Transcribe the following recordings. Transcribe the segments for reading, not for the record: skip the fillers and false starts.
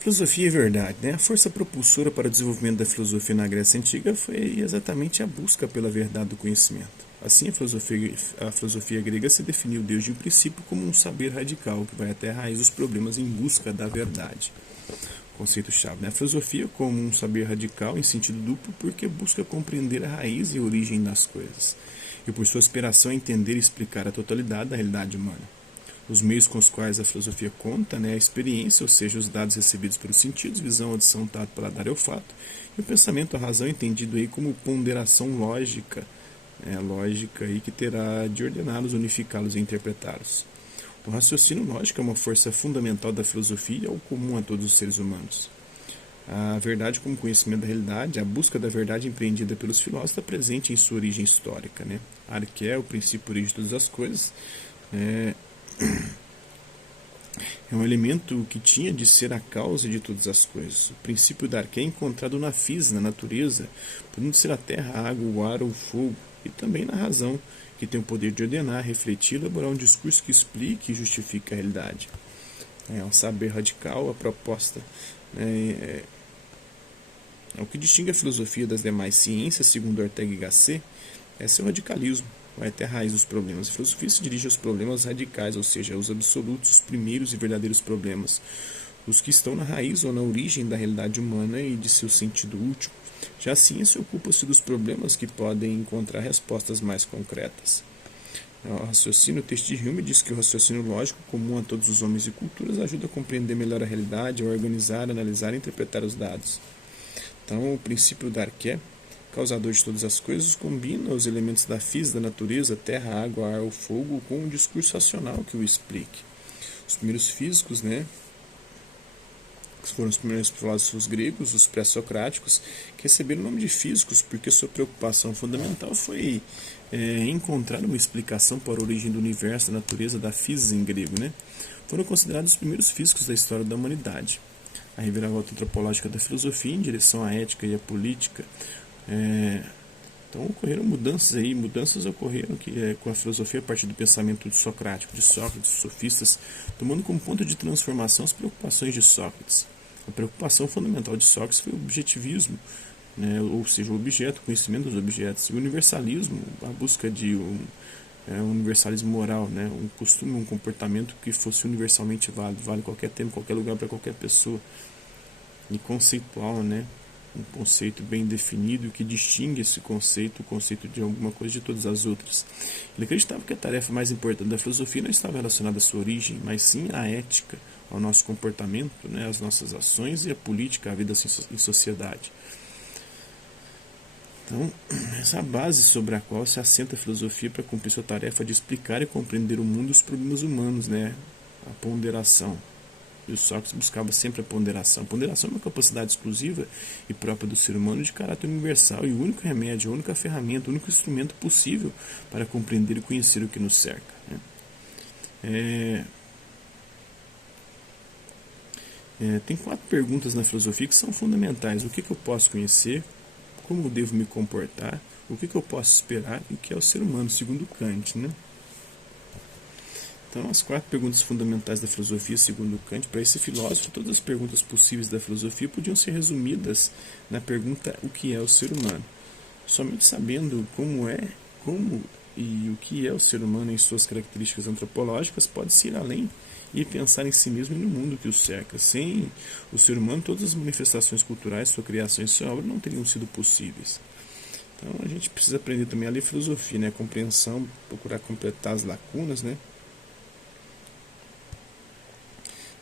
Filosofia e verdade, né? A força propulsora para o desenvolvimento da filosofia na Grécia Antiga foi exatamente a busca pela verdade do conhecimento. Assim, a filosofia grega se definiu desde o princípio como um saber radical que vai até a raiz dos problemas em busca da verdade. Conceito-chave, né? A filosofia como um saber radical em sentido duplo porque busca compreender a raiz e a origem das coisas, e por sua aspiração a entender e explicar a totalidade da realidade humana. Os meios com os quais a filosofia conta, né, a experiência, ou seja, os dados recebidos pelos sentidos, visão, audição, tato, paladar e olfato, e o pensamento, a razão, entendido aí como ponderação lógica, lógica aí que terá de ordená-los, unificá-los e interpretá-los. O raciocínio lógico é uma força fundamental da filosofia e é o comum a todos os seres humanos. A verdade como conhecimento da realidade, a busca da verdade empreendida pelos filósofos está presente em sua origem histórica. Né? Arqué, o princípio origem de todas as coisas, é, é um elemento que tinha de ser a causa de todas as coisas. O princípio da arqué é encontrado na física, na natureza, podendo ser a terra, a água, o ar ou o fogo, e também na razão, que tem o poder de ordenar, refletir e elaborar um discurso que explique e justifique a realidade. É um saber radical, a proposta. O que distingue a filosofia das demais ciências, segundo Ortega y Gasset, é seu radicalismo, vai até a raiz dos problemas. A filosofia se dirige aos problemas radicais, ou seja, aos absolutos, os primeiros e verdadeiros problemas, os que estão na raiz ou na origem da realidade humana e de seu sentido último. Já a ciência ocupa-se dos problemas que podem encontrar respostas mais concretas. O raciocínio, o texto de Hume diz que o raciocínio lógico, comum a todos os homens e culturas, ajuda a compreender melhor a realidade, a organizar, analisar e interpretar os dados. Então, o princípio da arqué, causador de todas as coisas, combina os elementos da física, da natureza, terra, água, ar ou fogo, com um discurso racional que o explique. Os primeiros físicos, que foram os primeiros filósofos gregos, os pré-socráticos, que receberam o nome de físicos porque sua preocupação fundamental foi encontrar uma explicação para a origem do universo, da natureza, da física em grego. Foram considerados os primeiros físicos da história da humanidade. A reviravolta antropológica da filosofia em direção à ética e à política. Então ocorreram mudanças ocorreram com a filosofia a partir do pensamento socrático, de Sócrates, dos sofistas, tomando como ponto de transformação as preocupações de Sócrates. A preocupação fundamental de Sócrates foi o objetivismo, ou seja, o objeto, o conhecimento dos objetos, e o universalismo, a busca de um universalismo moral, um costume, um comportamento que fosse universalmente válido, vale em qualquer tempo, qualquer lugar, para qualquer pessoa, e conceitual, um conceito bem definido que distingue esse conceito, o conceito de alguma coisa de todas as outras. Ele acreditava que a tarefa mais importante da filosofia não estava relacionada à sua origem, mas sim à ética, ao nosso comportamento, às nossas ações e à política, à vida em sociedade. Então, essa é a base sobre a qual se assenta a filosofia para cumprir sua tarefa de explicar e compreender o mundo e os problemas humanos, a ponderação. E o Sócrates buscava sempre a ponderação. A ponderação é uma capacidade exclusiva e própria do ser humano de caráter universal e o único remédio, a única ferramenta, o único instrumento possível para compreender e conhecer o que nos cerca. Tem 4 perguntas na filosofia que são fundamentais. O que eu posso conhecer? Como eu devo me comportar? O que eu posso esperar? E o que é o ser humano, segundo Kant, Então, as 4 perguntas fundamentais da filosofia, segundo Kant, para esse filósofo, todas as perguntas possíveis da filosofia podiam ser resumidas na pergunta: o que é o ser humano? Somente sabendo como e o que é o ser humano em suas características antropológicas, pode-se ir além e pensar em si mesmo e no mundo que o cerca. Sem o ser humano, todas as manifestações culturais, sua criação e sua obra não teriam sido possíveis. Então, a gente precisa aprender também a ler filosofia, a compreensão, procurar completar as lacunas,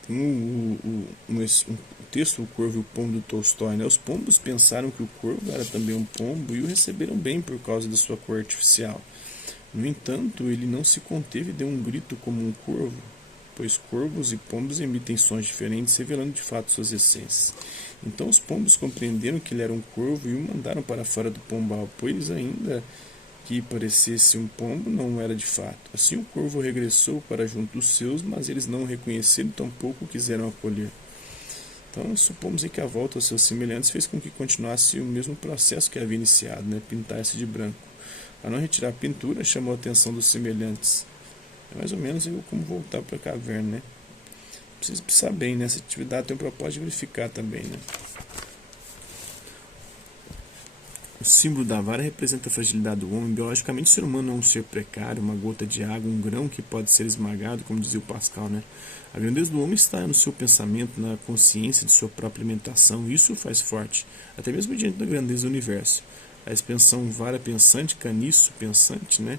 o texto O Corvo e o Pombo do Tolstói. Os pombos pensaram que o corvo era também um pombo e o receberam bem por causa da sua cor artificial. No entanto, ele não se conteve e deu um grito como um corvo, pois corvos e pombos emitem sons diferentes, revelando de fato suas essências. Então os pombos compreenderam que ele era um corvo e o mandaram para fora do pombal, pois ainda que parecesse um pombo, não era de fato. Assim o corvo regressou para junto dos seus, mas eles não o reconheceram e tampouco o quiseram acolher. Então supomos que a volta aos seus semelhantes fez com que continuasse o mesmo processo que havia iniciado, pintar-se de branco. Ao não retirar a pintura, chamou a atenção dos semelhantes. É mais ou menos como voltar para a caverna, precisa pensar bem, né? Essa atividade tem um propósito de verificar também, né? O símbolo da vara representa a fragilidade do homem. Biologicamente, o ser humano é um ser precário, uma gota de água, um grão que pode ser esmagado, como dizia o Pascal, né? A grandeza do homem está no seu pensamento, na consciência de sua própria alimentação. Isso o faz forte, até mesmo diante da grandeza do universo. A expansão vara pensante, caniço pensante, né?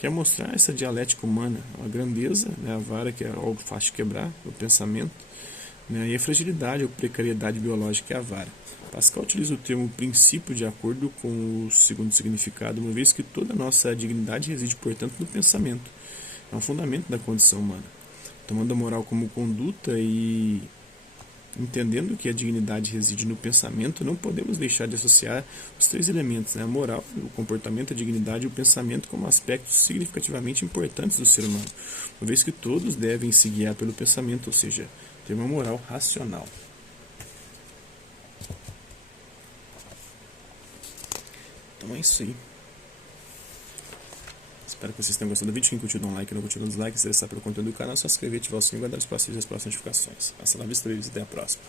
Quer mostrar essa dialética humana, a grandeza, né? A vara que é algo fácil de quebrar, o pensamento, né? E a fragilidade ou precariedade biológica é a vara. Pascal utiliza o termo princípio de acordo com o segundo significado, uma vez que toda a nossa dignidade reside, portanto, no pensamento. É um fundamento da condição humana. Tomando a moral como conduta e entendendo que a dignidade reside no pensamento, não podemos deixar de associar os três elementos, né? A moral, o comportamento, a dignidade e o pensamento como aspectos significativamente importantes do ser humano, uma vez que todos devem se guiar pelo pensamento, ou seja, ter uma moral racional. Então é isso aí. Espero que vocês tenham gostado do vídeo. Quem curtiu, dá um like, não curtiu, dá um dislike. Se interessar pelo conteúdo do canal, é só se inscrever, ativar o sininho e guardar os passos e as próximas notificações. Hasta la vista, até a próxima.